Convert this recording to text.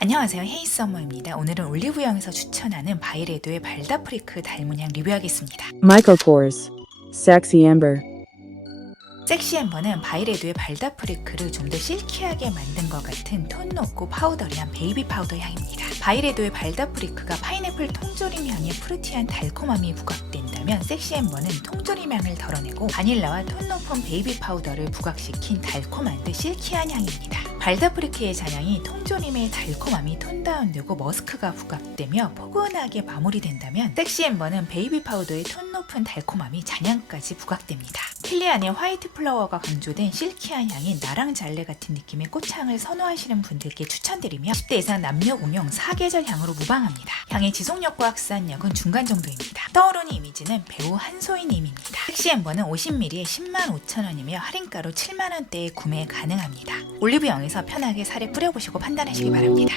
안녕하세요 헤이썸머입니다. 오늘은 올리브영에서 추천하는 바이레도의 발다프리크 닮은 향 리뷰하겠습니다. Michael Kors. Sexy Amber. 섹시 앰버는 바이레도의 발다프리크를 좀 더 실키하게 만든 것 같은 톤 높고 파우더리한 베이비 파우더 향입니다. 바이레도의 발다프리크가 파인애플 통조림 향의 프루티한 달콤함이 부각된다면 섹시 앰버는 통조림 향을 덜어내고 바닐라와 톤 높은 베이비 파우더를 부각시킨 달콤한 듯 실키한 향입니다. 발다프리크의 잔향이 통조림의 달콤함이 톤 다운되고 머스크가 부각되며 포근하게 마무리된다면 섹시 앰버는 베이비 파우더의 톤 높은 달콤함이 잔향까지 부각됩니다. 킬리안의 화이트 플라워가 강조된 실키한 향인 나랑 잘래 같은 느낌의 꽃향을 선호하시는 분들께 추천드리며 10대 이상 남녀 공용 사계절 향으로 무방합니다. 향의 지속력과 확산력은 중간 정도입니다. 떠오르는 이미지는 배우 한소희님입니다. 섹시 앰버는 50ml에 10만 5천 원이며 할인가로 7만 원대에 구매 가능합니다. 올리브영에서 편하게 살에 뿌려보시고 판단하시기 바랍니다.